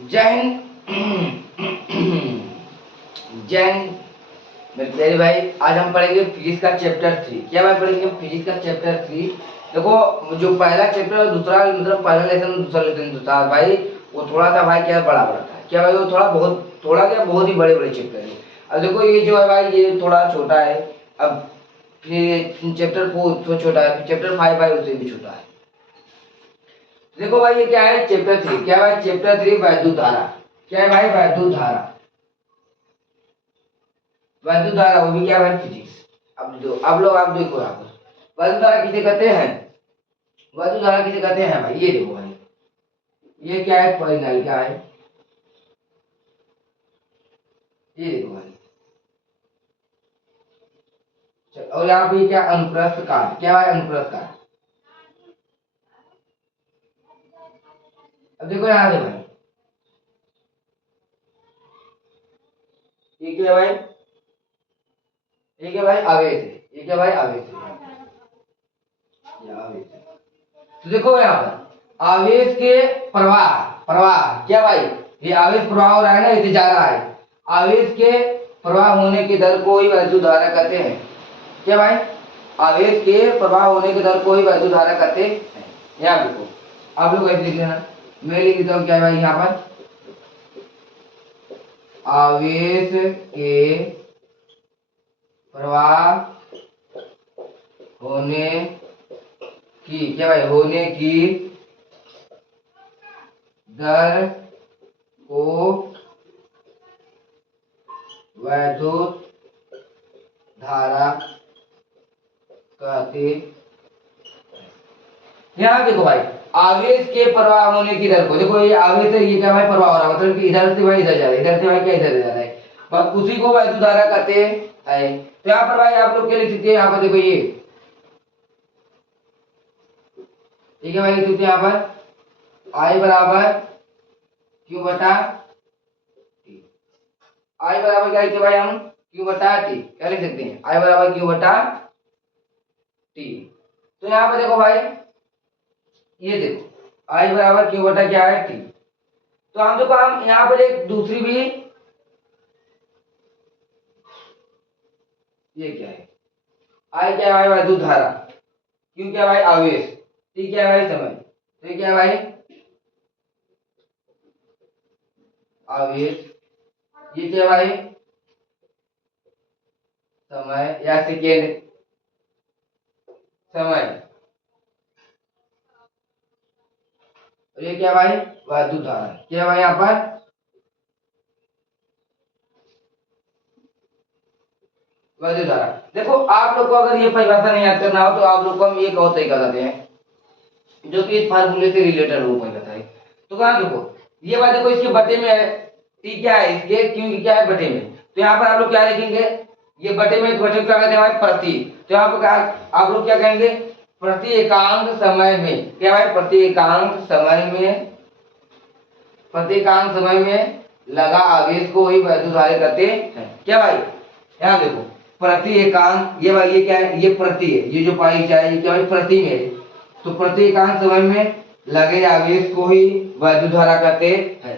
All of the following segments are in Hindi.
जय हिंद। जय हिंद मेरे प्यारे भाई। आज हम पढ़ेंगे फिजिक्स का चैप्टर 3। क्या भाई पढ़ेंगे फिजिक्स का चैप्टर 3। देखो जो पहला चैप्टर और दूसरा मतलब पहला लेसन दूसरा लेसन जो था भाई वो थोड़ा सा भाई क्या बड़ा बड़ा था। क्या भाई वो थोड़ा क्या बहुत ही बड़े बड़े चैप्टर है। अब देखो ये जो है भाई ये थोड़ा छोटा है। अब फिर चैप्टर 4 तो छोटा है, चैप्टर 5 भाई उससे भी छोटा है। देखो भाई ये क्या है चैप्टर 3। क्या भाई चैप्टर 3 वैद्युत धारा। क्या है भाई वैद्युत धारा। वैद्युत धारा वो भी क्या है फिजिक्स। अब लोग आप देखो यहाँ पर वैद्युत धारा किसे कहते हैं। वैद्युत धारा किसे कहते हैं भाई ये देखो भाई ये क्या है फाइनल क्या है ये देखो भाई। और यहाँ पे क्या अनुप्रस्थ काट। क्या है अनुप्रस्थ काट। अब देखो यहाँ से भाई ये क्या भाई ये क्या भाई आवेश है। ये क्या भाई आवेश है। ये आवेश है। तो देखो यहाँ पर आवेश के प्रवाह प्रवाह क्या भाई ये आवेश प्रवाह हो रहा है ना इसे जा रहा है। आवेश के प्रवाह होने की दर को ही वैद्युत धारा कहते हैं। क्या भाई आवेश के प्रवाह होने की दर को ही वैद्युत धारा कहते हैं। यहाँ देखो आप लोग ऐसे लिख लेना। मैं लिख देता हूँ क्या भाई यहाँ पर आवेश के प्रवाह होने की क्या भाई होने की दर को वैद्युत धारा कहते। यहाँ देखो भाई आवेश के प्रवाह होने की दर को देखो ये आवेश है ये क्या भाई प्रवाह हो रहा है मतलब कि इधर से भाई इधर जा रहा है इधर से भाई क्या इधर जा रहा है बस उसी को वैद्युत धारा कहते हैं। तो यहाँ पर भाई आप लोग क्या लिख सकते हैं यहाँ पर देखो ये ठीक है भाई लिख सकते हैं यहाँ पर आई बराबर क्यू बटा टी। आई बराबर क्या लिखते भाई हम क्यू बटा टी क्या लिख सकते हैं आई बराबर क्यू बटा टी। तो यहाँ पर देखो भाई ये देखो आई बराबर क्यू बटा क्या है टी। तो हम देखो हम यहाँ पर एक दूसरी भी ये क्या है आई क्या है भाई वैद्युत धारा क्यू क्या है भाई आवेश टी क्या है भाई समय। तो ये क्या है भाई आवेश ये क्या है भाई समय या सेकेंड समय और ये क्या है भाई वैद्युत धारा क्या है भाई यहाँ पर वैद्युत धारा। देखो आप लोग को अगर ये परिभाषा नहीं याद करना हो तो आप लोग को हम एक और तरीका बताते हैं जो कि इस फार्मूले से रिलेटेड हो परिभाषा है। तो कहाँ देखो ये बात देखो इसके बटे में है टी क्या है इसके क्यों क्या है बटे में। तो यहाँ पर आप लोग क्या लिखेंगे ये बटे में बटे क्या कहते हैं भाई प्रति। तो यहाँ पर आप लोग क्या कहेंगे प्रति एकांक समय में क्या भाई प्रति एकांक समय में लगा आवेश को ही वैद्युत धारा कहते हैं। क्या भाई यहाँ देखो प्रति एकांक ये भाई ये क्या है ये प्रति है ये जो पाई चाहे ये क्या भाई प्रति में है। तो प्रति एकांक समय में लगे आवेश को ही वैद्युत धारा कहते हैं।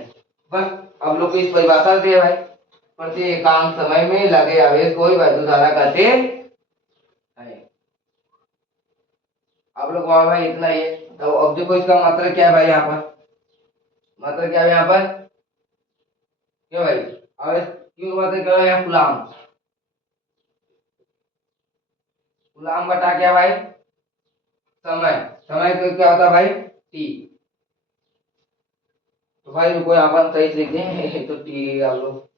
बस अब लोग को इस परिभाषा से है भाई प्रति एकांक समय में लगे आवेश को ही वैद्युत धारा कहते हैं। आप लोग वहां भाई इतना ही है। तो अब देखो इसका मतलब क्या है भाई यहाँ पर मतलब क्या है यहाँ पर क्या भाई आवेश क्यों मतलब क्या है यहाँ कूलाम कूलाम बटा क्या भाई समय समय तो क्या होता है भाई टी। तो भाई रुको यहाँ पर सही से लिख दें तो टी आप लोग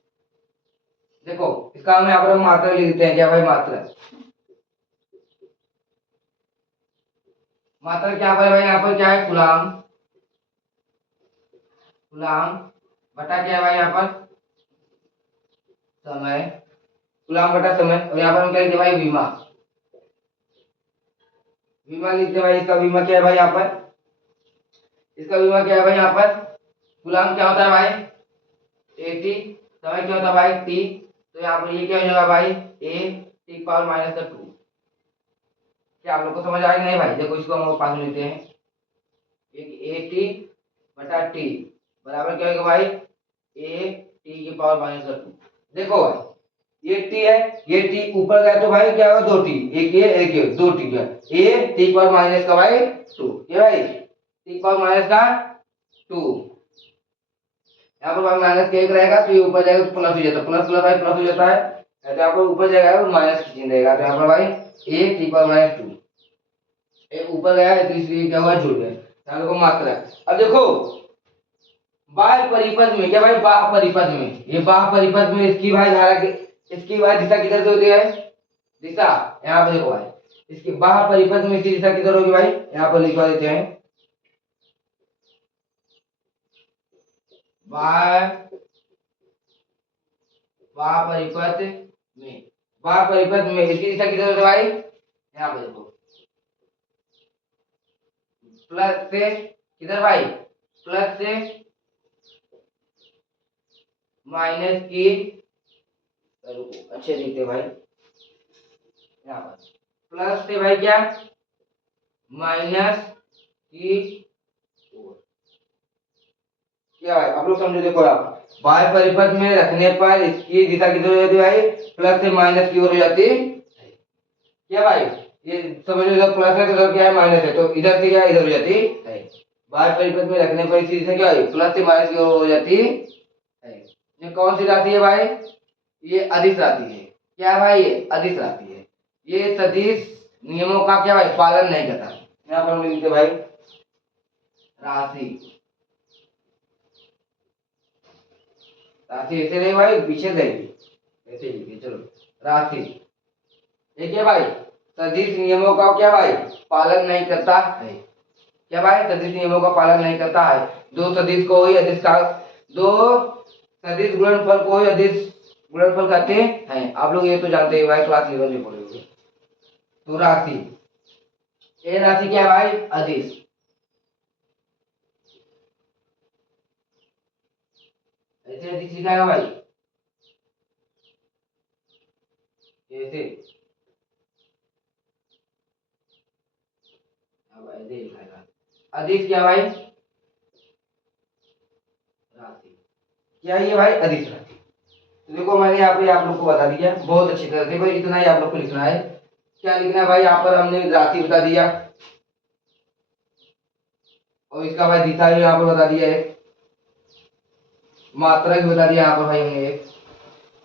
देखो इसका हम यहाँ पर मात्रा लिख देते हैं क्या भाई मात्रा मात्रा क्या भाई भाई यहाँ पर क्या है कूलाम कूलाम बटा क्या है भाई यहाँ पर समय कूलाम बटा समय और यहाँ पर हम क्या लिखते हैं भाई विमा विमा लिखते हैं भाई इसका विमा क्या है भाई यहाँ पर इसका विमा क्या है भाई यहाँ पर कूलाम क्या होता है भाई एटी समय क्या होता है भाई टी। तो यहाँ पर ये क्या हो जाएगा भाई ए टी पावर -2। क्या आप लोग को समझ आएगा नहीं भाई देखो इसको हम पास में लेते हैं एक ए टी बटा टी बराबर क्या होगा भाई, ए टी की पावर माइनस का 2। देखो भाई ये टी है, ये टी ऊपर गया तो भाई क्या होगा, 2 टी, एक ये एक ये 2 टी क्या, ए टी की पावर माइनस का भाई 2, ये भाई टी की पावर माइनस का 2। यहाँ पर भाई माइनस का 1 रहेगा तो ये ऊपर जाएगा तो प्लस हो जाता है, प्लस प्लस भाई प्लस हो जाता है, तो यहाँ पर ऊपर जाएगा तो माइनस की चिन्ह रहेगा, तो यहाँ पर भाई ए टी की पावर माइनस 2, एक ऊपर गया है तो इसलिए क्या हुआ, जुड़ गया। यहाँ देखो मात्रा, अब देखो बाह्य परिपथ में क्या भाई, बाह्य परिपथ में, ये बाह्य परिपथ में इसकी भाई धारा की, इसकी भाई दिशा किधर से होती है, दिशा यहाँ पे देखो भाई, इसकी बाह्य परिपथ में इसकी दिशा किधर होगी भाई, यहाँ पर लिखवा देते हैं, बाह्य बाह्य परिपथ में, बाह्य परिपथ में इसकी दिशा किधर होती है भाई, यहाँ पे देखो प्लस से किधर भाई, प्लस से माइनस की, रुको अच्छे लिखते भाई, यहाँ पर प्लस से भाई क्या, माइनस की ओर, क्या भाई आप लोग समझो, देखो आप बाह्य परिपथ में रखने पर इसकी दिशा किधर हो जाती है भाई, प्लस से माइनस की ओर हो जाती है, क्या भाई ये समझ लो, इधर प्लस है तो इधर क्या है माइनस है, तो इधर से क्या इधर हो जाती है, बाह्य परिपथ में रखने पर इसकी दिशा क्या है, प्लस से माइनस की ओर हो जाती है। ये कौन सी राशि है भाई, ये अदिश राशि है, क्या है भाई, ये अदिश राशि है, ये सदिश नियमों का क्या भाई पालन नहीं करता, यहाँ पर हम लिखते भाई राशि, राशि ऐसे नहीं भाई पीछे देगी, ऐसे लिखिए चलो राशि, ठीक है भाई, सदिश नियमों का क्या भाई पालन नहीं करता है, क्या भाई सदिश नियमों का पालन नहीं करता है, दो सदिश को ही अदिश का, दो सदिश गुणनफल को ही अदिश गुणनफल कहते हैं, आप लोग ये तो जानते हैं भाई, क्लास 11 में पढ़े होंगे। तो राशि, ये राशि क्या है भाई, अदिश, ऐसे अदिश लिखा है भाई, ऐसे अब ऐसे लिखा है, अदिश क्या भाई, राशि, क्या ये भाई अदिश राशि, तो देखो मैंने यहाँ पे आप लोग को बता दिया बहुत अच्छी तरह से, भाई इतना ही आप लोग को लिखना है, क्या लिखना है भाई, यहाँ पर हमने राशि बता दिया, और इसका भाई दिशा भी यहाँ पर बता दिया है, मात्रा भी बता दिया यहाँ पर भाई हमने एक,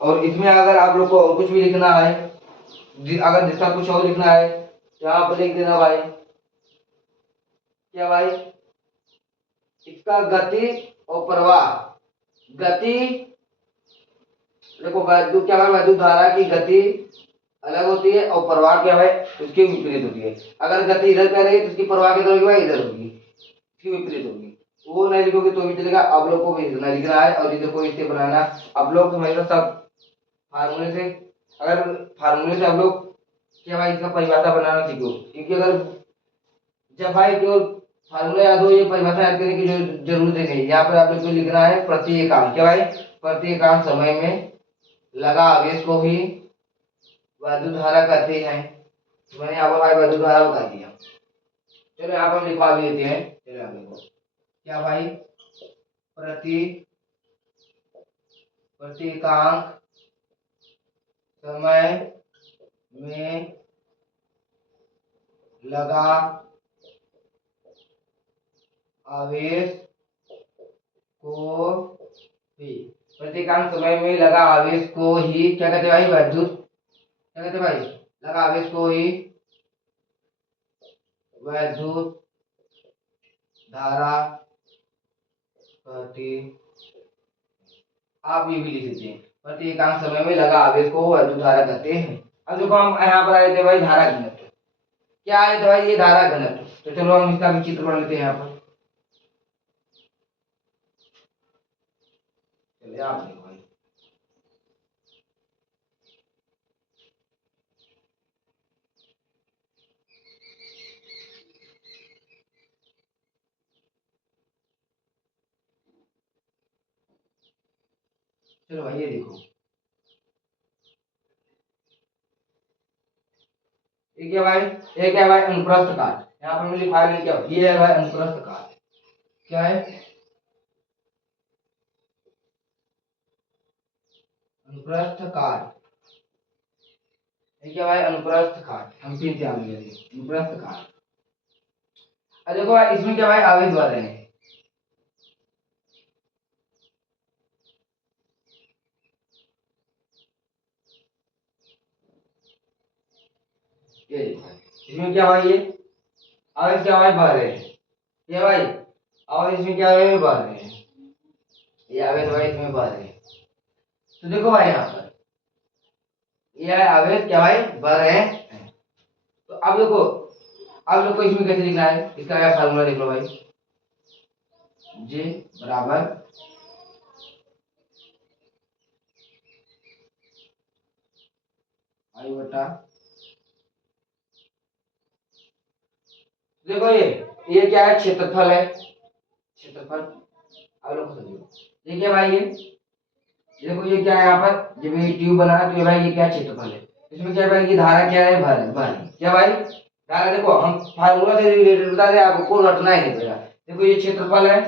और इसमें अगर आप लोग को और कुछ भी लिखना है, अगर दिशा कुछ और लिखना है तो यहाँ पर लिख देना भाई, क्या भाई इसका गति और प्रवाह, गति देखो वैद्युत क्या भाई, वैद्युत धारा की गति अलग होती है और प्रवाह क्या है उसकी विपरीत होती है, अगर गति इधर कर रही है तो उसकी प्रवाह किधर होगी भाई, इधर होगी, इसकी विपरीत होगी, वो नहीं लिखोगे तो भी चलेगा, आप लोग को भी इतना लिखना है, और इधर को इससे बनाना, आप लोग हमेशा सब फार्मूले से, अगर फार्मूले से आप लोग क्या भाई इसका परिभाषा बनाना सीखो, क्योंकि अगर जब भाई केवल फार्मूला याद हो, ये परिभाषा याद करने की जो जरूरत ही नहीं, यहाँ पर आप लोग को लिखना है प्रति एकांक, क्या भाई प्रति एकांक समय में लगा आवेश को ही वैद्युत धारा कहते हैं, तो मैंने यहाँ पर भाई वैद्युत धारा बता दिया, चलो यहाँ पर हम लिखवा भी देते हैं, चलो यहाँ देखो क्या भाई प्रति प्रति एकांक समय में लगा आवेश को ही, प्रति एकांक समय में लगा आवेश को ही क्या कहते हैं भाई, वैद्युत क्या कहते हैं भाई, लगा आवेश को ही वैद्युत धारा कहते, आप ये भी लिख सकते हैं प्रति एकांक समय में लगा आवेश को वैद्युत धारा कहते हैं। अब देखो हम यहाँ पर आए थे भाई धारा घनत्व, क्या आए थे भाई, ये धारा घनत्व, तो चलो हम इसका भी चित्र बना लेते हैं यहाँ पर, चलिए आप देखो भाई, चलो भाई ये देखो, ये क्या भाई, ये क्या भाई अनुप्रस्थ काट, यहाँ पर मैंने लिखा है क्या, ये है भाई अनुप्रस्थ काट, क्या है अनुप्रस्थ काट, ये क्या भाई अनुप्रस्थ काट, हम फिर ध्यान देंगे अनुप्रस्थ काट। अब देखो भाई इसमें क्या भाई आवेश बढ़ रहे हैं, ये देखो इसमें क्या भाई ये आवेश क्या भाई बढ़ रहे हैं, ये भाई आवेश इसमें क्या है बढ़ रहे हैं, ये आवेश भाई इसमें बढ़ रहे हैं। तो देखो भाई यहाँ पर ये है आवेश क्या भाई बढ़ रहे हैं। तो अब देखो अब लोग को इसमें कैसे लिखना है, इसका क्या फार्मूला देख लो भाई, जे बराबर आई बटा, देखो ये क्या है क्षेत्रफल है, क्षेत्रफल आप लोग को समझो ये क्या भाई ये देखो ये क्या है यहाँ पर जब ये ट्यूब बना है तो ये भाई ये क्या क्षेत्रफल है, इसमें क्या भाई ये धारा क्या है भर भर क्या भाई धारा, देखो हम फार्मूला से रिलेटेड बता रहे हैं आपको रटना ही नहीं पड़ेगा। देखो ये क्षेत्रफल है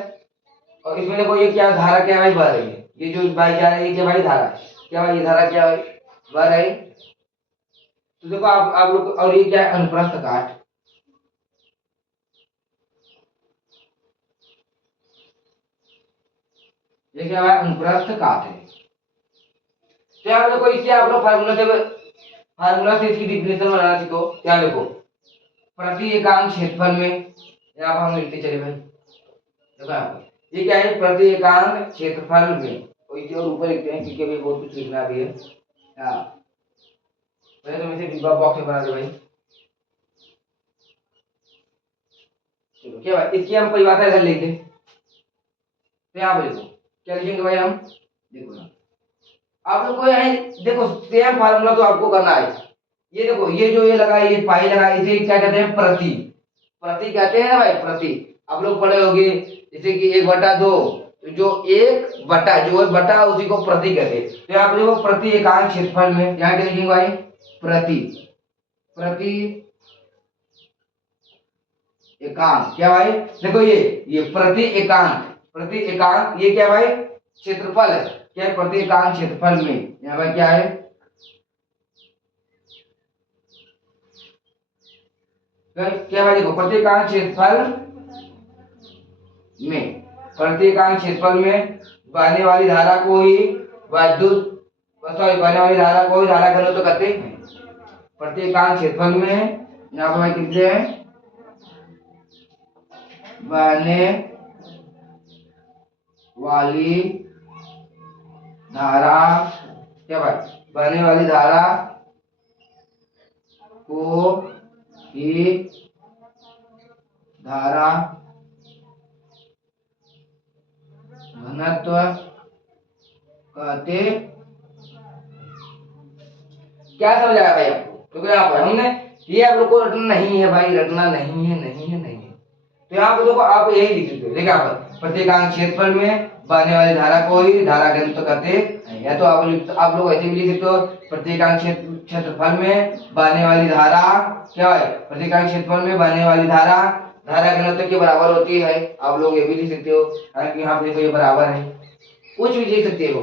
और इसमें देखो ये क्या धारा क्या भाई बह रही है, ये जो भाई जा रही है क्या भाई धारा, क्या भाई ये धारा क्या भाई बह रही। तो देखो आप लोग और ये क्या है अनुप्रस्थ काट, ये क्या भाई अनुप्रस्थ काट है। तो आप देखो इससे आप लोग फार्मूला से इसकी डिफिनेशन बनाना सीखो। क्या देखो प्रति एकांक क्षेत्रफल में यहाँ पर हम लिखते चले भाई, देखो यहाँ पर ये क्या है प्रति एकांक क्षेत्रफल में, और इसे और ऊपर लिखते हैं क्योंकि अभी बहुत कुछ लिखना भी है। हाँ पहले तो इसे डिब्बा बॉक्स में बना दे भाई। चलो क्या भाई इसकी हम परिभाषा इधर लिख दें, तो यहाँ पे देखो क्या लिखेंगे भाई हम, देखो ना आप लोग को यहाँ देखो सेम फार्मूला तो आपको करना है। ये देखो ये जो ये लगा है ये पाई लगा है, इसे क्या कहते हैं प्रति, प्रति कहते हैं ना भाई प्रति। आप लोग पढ़े होंगे जैसे कि 1/2, तो जो 1 बटा जो है बटा उसी को प्रति कहते हैं। तो यहाँ पे देखो प्रति एकांक क्षेत्रफल में यहाँ क्या लिखेंगे भाई प्रति, प्रति एकांक क्या भाई देखो ये प्रति एकांक, प्रति एकांक ये क्या भाई क्षेत्रफल है, क्या है प्रति एकांक क्षेत्रफल में यहाँ भाई क्या है क्या भाई देखो प्रति एकांक क्षेत्रफल में, प्रति एकांक क्षेत्रफल में बहने वाली धारा को ही विद्युत सॉरी बहने वाली धारा को ही धारा घनत्व तो कहते हैं। प्रति एकांक क्षेत्रफल में यहाँ पर भाई कितने हैं बहने वाली धारा, क्या भाई बहने वाली धारा को ही धारा घनत्व कहते। क्या समझ आया भाई आपको, तो यहाँ पर हमने ये आप लोग को रटना नहीं है भाई, रटना नहीं है नहीं है नहीं है। तो यहाँ पर देखो आप यही लिख सकते हो, देखिए यहाँ पर प्रति एकांक क्षेत्रफल में बहने वाली धारा को ही धारा घनत्व कहते हैं, या तो आप लोग ऐसे भी लिख सकते हो प्रति एकांक क्षेत्रफल में बहने वाली धारा क्या है प्रति एकांक क्षेत्रफल में बहने वाली धारा धारा घनत्व के बराबर होती है। आप लोग ये भी लिख सकते हो, हालांकि यहाँ पे देखो ये बराबर है, कुछ भी लिख सकते हो।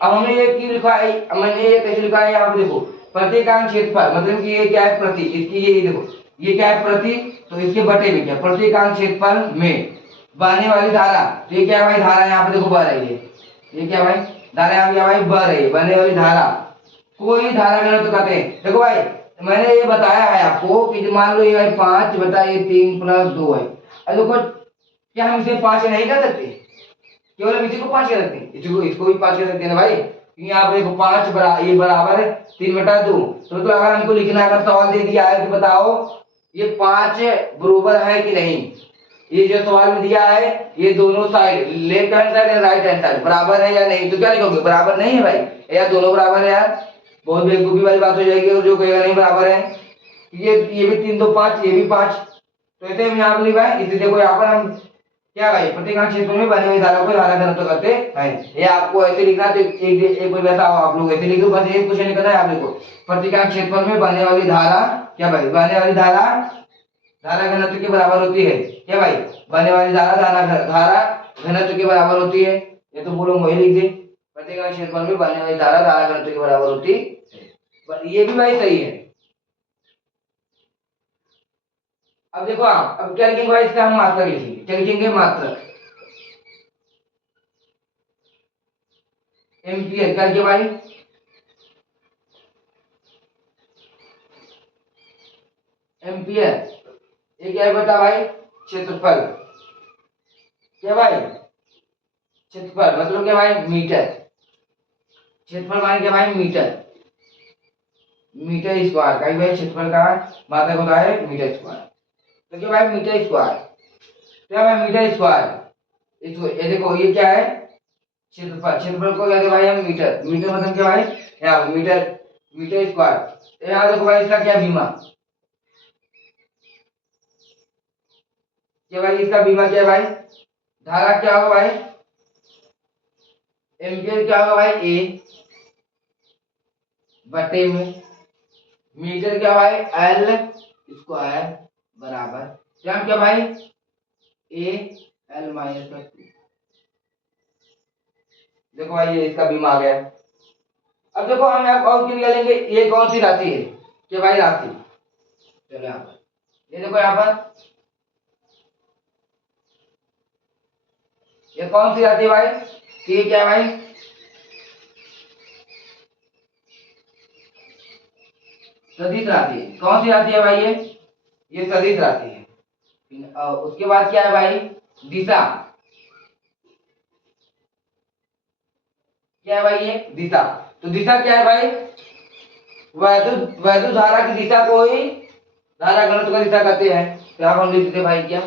अब हमने ये क्यों लिखा है, मैंने ये कैसे लिखा है यहाँ पे देखो प्रति एकांक क्षेत्रफल मतलब कि ये क्या है प्रति, इसकी ये देखो ये क्या है प्रति, तो इसके बटे में क्या प्रति एकांक क्षेत्रफल में बहने वाली धारा, तो ये क्या है भाई धारा यहाँ पे देखो बह रही है, ये क्या भाई धारा यहाँ पे भाई बह रही है, बहने वाली धारा कोई धारा घनत्व तो कहते हैं। देखो भाई मैंने ये बताया है आपको कि मान लो ये भाई 5/3 + 2 है, अब देखो क्या हम इसे 5 नहीं कर सकते, केवल हम इसी को 5 कर सकते हैं, इसको भी 5 कर सकते हैं ना भाई, क्योंकि यहाँ पे देखो 5 ये बराबर है 3/2। तो अगर हमको लिखना अगर सवाल दे दिया है कि बताओ ये 5 बराबर है कि नहीं, ये जो सवाल में दिया है ये दोनों साइड लेफ्ट हैंड साइड और राइट हैंड साइड बराबर है या नहीं, तो क्या लिखोगे बराबर नहीं है भाई, या दोनों बराबर है यार, बहुत बेवकूफी वाली बात हो जाएगी। और जो कहेगा नहीं बराबर है ये भी 3 2 5 ये भी 5, तो ऐसे हम यहाँ पर लिखा है। इसे देखो यहाँ पर हम क्या भाई प्रति एकांक क्षेत्र में बने हुए धारा को धारा घनत्व करते हैं, ये आपको ऐसे लिखना है। तो एक बार बताओ आप लोग ऐसे लिखो, बस एक क्वेश्चन करना है आप लिखो प्रति एकांक क्षेत्र में बहने वाली धारा क्या भाई बहने वाली धारा धारा घनत्व के बराबर होती है, क्या भाई बहने वाली धारा धारा घनत्व के बराबर होती है। ये तो बोलो वही लिख दे, प्रत्येक इकाई क्षेत्रफल में बहने वाली धारा धारा घनत्व के बराबर होती है। पर ये भी भाई सही है। अब देखो आप अब क्या लिखेंगे भाई, इसका हम मात्रक लिखेंगे। क्या लिखेंगे? मात्रक। एम्पियर क्या लिखे भाई? एम्पियर। ये क्या है बता भाई? क्षेत्रफल। क्या भाई? क्षेत्रफल मतलब क्या भाई? मीटर। क्षेत्रफल माने क्या भाई? मीटर। मीटर स्क्वायर का भाई क्षेत्रफल का मात्रक होता है मीटर स्क्वायर। तो क्या भाई? Metre square. क्या भाई? Metre square. इसको ये देखो, ये क्या है? क्षेत्रफल। क्षेत्रफल को कहते हैं भाई हम मीटर। मीटर मतलब क्या भाई? यहाँ मीटर, मीटर स्क्वायर। यहाँ देखो भाई इसका क्या बीमा? क्या भाई इसका बीमा क्या है भाई? धारा क्या होगा भाई? एम्पियर क्या होगा भाई? ए बटे में मीटर क्या भाई? एल स्क्वायर बराबर क्या भाई? ए एल माइनस में 2। देखो भाई ये इसका बीमा आ गया। अब देखो हम यहाँ कौन सी निकालेंगे? ये कौन सी राशि है? क्या भाई? राशि। चलो यहाँ पर ये देखो, यहाँ पर ये कौन सी राशि है भाई? ये क्या है भाई? सदिश राशि है। कौन सी राशि है भाई? ये सदिश राशि है। उसके बाद क्या है भाई? दिशा। क्या है भाई? ये दिशा। तो दिशा क्या है भाई? वैद्युत वैद्युत धारा की दिशा को ही धारा घनत्व का दिशा कहते हैं। तो आप हम लिख देते भाई क्या?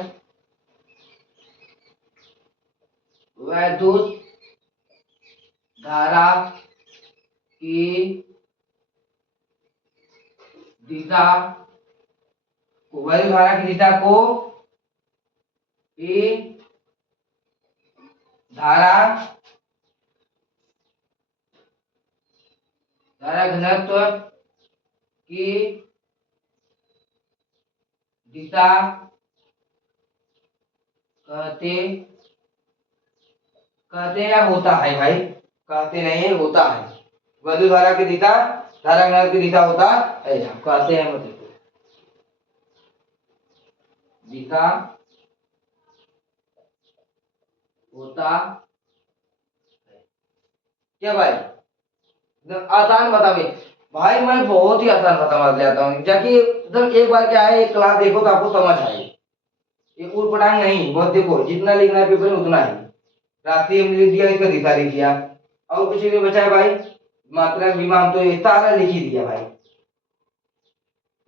वैद्युत धारा की दिशा को, वैद्युत धारा की दिशा को ही धारा धारा घनत्व की दिशा कहते कहते या होता है भाई? कहते नहीं, होता है। वैद्युत धारा की दिशा धारा घनत्व की दिशा होता है। कहते हैं मतलब दिशा होता है। क्या भाई? आसान बतावे भाई, मैं बहुत ही आसान बता लेता हूँ, जाकि मतलब एक बार क्या है, एक क्लास देखो तो आपको समझ आए। ये ऊट पटांग नहीं, बहुत देखो जितना लिखना है पेपर में उतना ही। राशि हमने लिख दिया, इसका दिशा लिख दिया, और कुछ नहीं बचा है भाई। मात्रा विमान तो ये सारा लिख ही दिया भाई।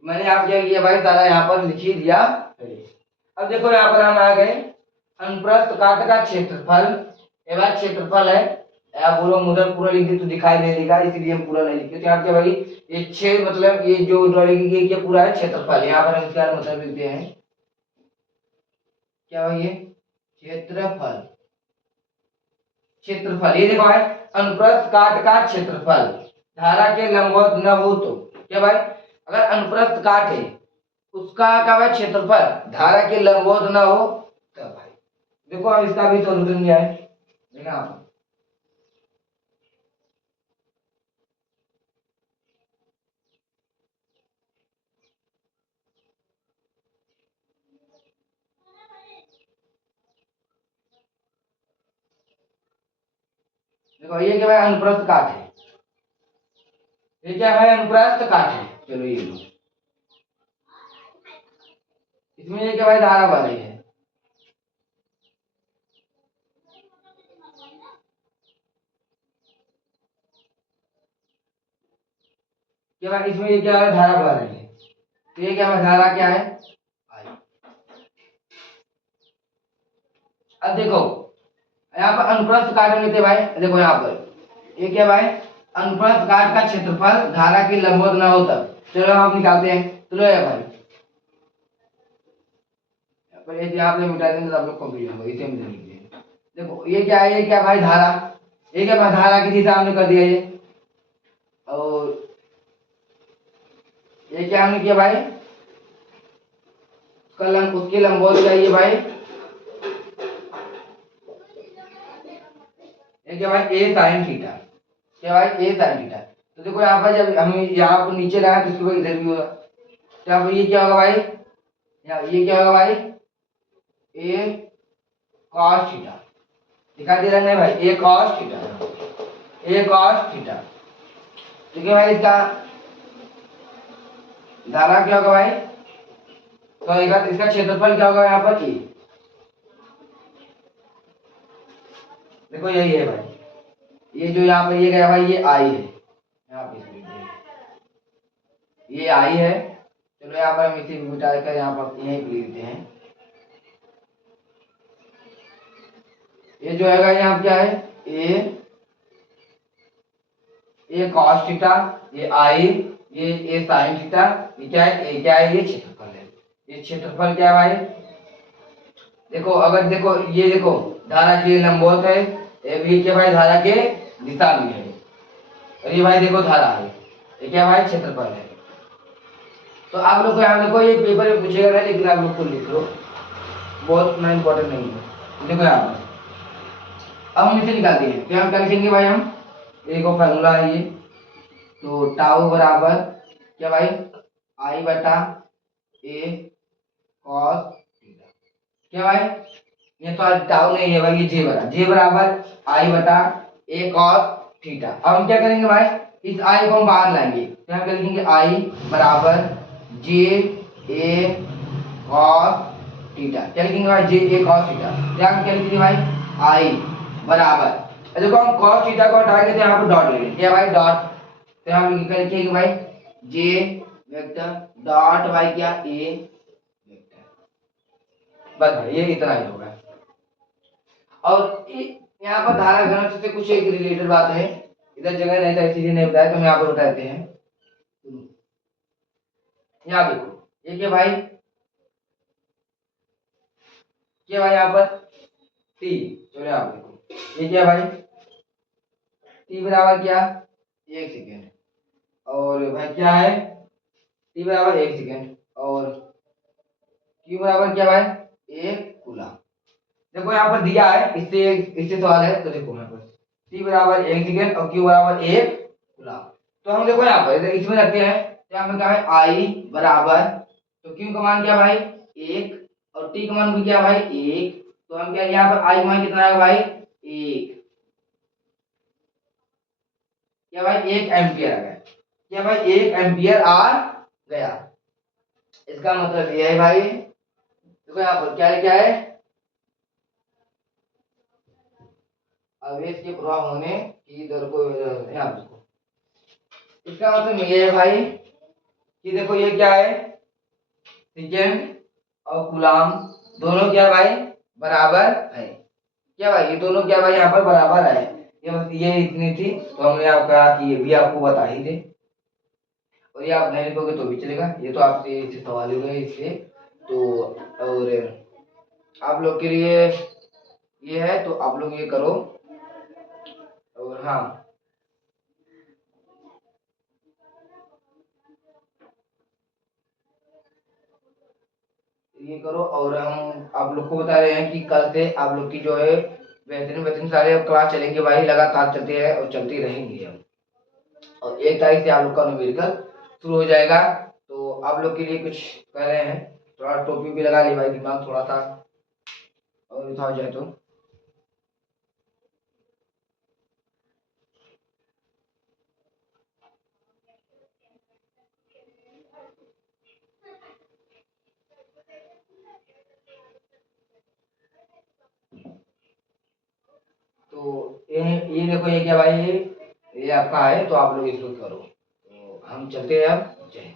मैंने आप क्या किया भाई? सारा यहाँ पर लिख ही दिया। अब देखो यहाँ पर हम आ गए अनुप्रस्थ काट का क्षेत्रफल। ये बात क्षेत्रफल है। आप बोलो मुद्रा पूरा लिख दी तो दिखाई नहीं देगा, इसलिए हम पूरा नहीं लिखते। तो यहाँ क्या भाई? ये छेद मतलब ये जो लिखी ये पूरा है क्षेत्रफल। यहाँ पर हम इसका मतलब लिखते हैं क्या भाई? ये क्षेत्रफल। क्षेत्रफल ये देखो भाई, अनुप्रस्थ काट का क्षेत्रफल धारा के लंबवत न हो तो क्या भाई? अगर अनुप्रस्थ काट है उसका क्या भाई? क्षेत्रफल धारा के लंबवत न हो तब भाई। देखो हम इसका भी सोल्यूशन दिया है, देखना आप। देखो ये क्या भाई? अनुप्रस्थ काट है। ये क्या भाई? अनुप्रस्थ काट है। चलो ये लो, इसमें ये क्या भाई? धारा बह रही है। क्या भाई? इसमें ये क्या है? धारा बह रही है। तो ये क्या भाई? धारा क्या है? अब देखो यहाँ पर अनुप्रस्थ काट लेते भाई। देखो यहाँ पर ये क्या भाई? अनुप्रस्थ काट का क्षेत्रफल धारा के लंबवत न हो तब। चलो हम निकालते हैं। चलो ये भाई पर ये आपने मिटा देंगे तो आप लोग कंप्लीट होगा, इसे हम लिख देंगे। देखो ये क्या है? ये क्या भाई? धारा। ये क्या भाई? धारा की दिशा हमने कर दिया ये। और ये क्या हमने किया भाई? उसके लंबवत चाहिए भाई। ये क्या भाई ए साइन थीटा, क्या भाई ए साइन थीटा। तो देखो यहाँ पर जब हम यहाँ पर नीचे लाए तो उसके इधर भी होगा, तो यहाँ पर ये क्या होगा भाई, ये क्या होगा भाई, ए कॉस थीटा, दिखाई दे रहा है भाई, ए कॉस थीटा, ए कॉस थीटा। ठीक है भाई, इसका धारा क्या होगा भाई, तो इसका क्षेत्रफल क्या होगा यहाँ पर, ए, देखो यही है भाई, ये जो यहाँ पर ये गया भाई, ये आई है, यहाँ पे ये आई है। चलो यहाँ पर हम इसे मिटा कर यहाँ पर यहीं पे लिख देते हैं। ये जो है यहाँ क्या है, ए कॉस थीटा, ये आई, ये ए साइन थीटा, ये क्या है, ए क्या है, ये क्षेत्रफल है। ये क्षेत्रफल क्या है भाई, देखो अगर देखो ये देखो धारा के लंबवत है, ये क्या भाई धारा के दिशा में है, और ये भाई देखो धारा है, ये क्या भाई क्षेत्रफल है। तो आप लोग को यहाँ देखो ये पेपर में पूछेगा ना, लेकिन आप लोग को लिख लो, बहुत इतना इंपॉर्टेंट नहीं है। देखो यहाँ पर अब हम इसे निकालते हैं, क्या हम क्या लिखेंगे भाई, हम एक और फॉर्मूला है ये, तो टाउ बराबर क्या भाई, आई बटा ए कॉस थीटा, क्या भाई, ये तो टाउ नहीं है भाई, ये जे बराबर आई बटा ए कॉस थीटा। अब हम क्या करेंगे भाई, इस आई को हम बाहर लाएंगे, तो हम क्या लिखेंगे, आई बराबर जे ए कॉस थीटा, क्या लिखेंगे भाई, जे ए कॉस थीटा। क्या हम क्या लिखेंगे भाई, आई बराबर, देखो हम कॉस थीटा को हटाएंगे तो यहाँ पर डॉट लेंगे, क्या भाई डॉट, तो हम क्या लिखेंगे भाई, जे वेक्टर डॉट भाई क्या, ए वेक्टर, बस भाई ये इतना ही होगा। और यहाँ पर धारा घनत्व से कुछ एक रिलेटेड बात है, इधर जगह नहीं था इसीलिए नहीं बताया, तो हम यहाँ पर बताते हैं। यहाँ देखो ये क्या भाई, क्या भाई यहाँ पर टी, चलो यहाँ देखो ये क्या भाई, टी बराबर क्या, एक सेकेंड, और भाई क्या है, टी बराबर एक सेकेंड, और क्यू बराबर क्या भाई, एक कूलम। देखो यहाँ पर दिया है, इससे इससे सवाल है, तो देखो यहाँ पर टी बराबर एक सेकेंड और क्यू बराबर एक कूलम। तो हम देखो यहाँ पर इसमें रखते हैं, तो यहाँ पर क्या है, आई बराबर, तो क्यू का मान क्या भाई, एक, और टी का मान भी क्या भाई, एक, तो हम क्या यहाँ पर आई मान कितना है भाई, एक, क्या भाई एक एम्पियर आ गया, क्या भाई एक एम्पियर आ गया। इसका मतलब ये है भाई, देखो यहाँ पर क्या क्या है, आवेश के प्रवाह होने की दर को यहाँ देखो, इसका मतलब ये है भाई कि देखो ये क्या है, सेकेंड और कूलाम दोनों क्या भाई बराबर है, क्या भाई ये दोनों क्या भाई यहाँ पर बराबर है। ये इतनी थी, तो हमने आपको कहा कि ये भी आपको बता ही दे, और ये आप नहीं लिखोगे तो भी चलेगा, ये तो आपसे इससे सवाल हुए इससे। तो और आप लोग के लिए ये है, तो आप लोग ये करो, और हाँ ये करो, और हम आप लोग को बता रहे हैं कि कल से आप लोग की जो है बेहतरीन बेहतरीन सारे क्लास चलेंगे भाई, लगातार चलते हैं और चलती रहेंगी हम, और 1 तारीख से आप लोग का न्यूमेरिकल शुरू हो जाएगा। तो आप लोग के लिए कुछ कह रहे हैं, थोड़ा टोपी भी लगा ली भाई, दिमाग थोड़ा सा और उठा जाए तो ये देखो ये क्या भाई, ये आपका है, तो आप लोग इसको करो, तो हम चलते हैं अब, जय हिंद।